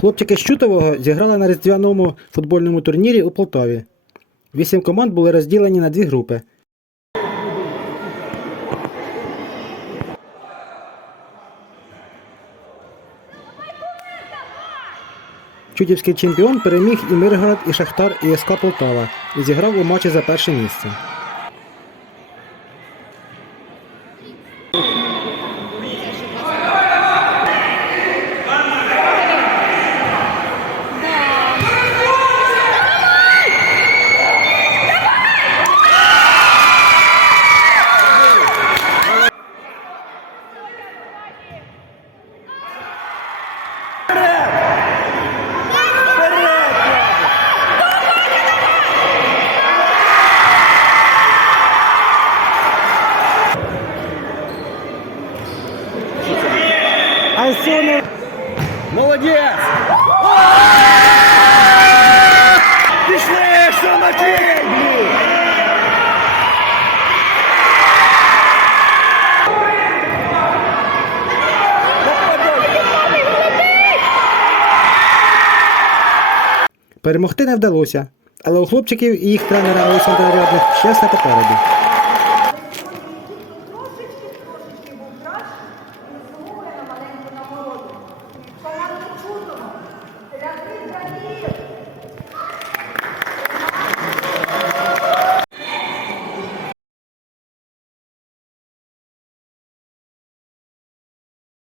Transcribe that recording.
Хлопчики з Чутового зіграли на різдвяному футбольному турнірі у Полтаві. Вісім команд були розділені на дві групи. Чутівський чемпіон переміг і Миргород, і Шахтар, і СК Полтава і зіграв у матчі за перше місце. Молодець! Пішли, що на! Перемогти не вдалося, але у хлопчиків і їх тренера Олександра Рядних щастя попереду.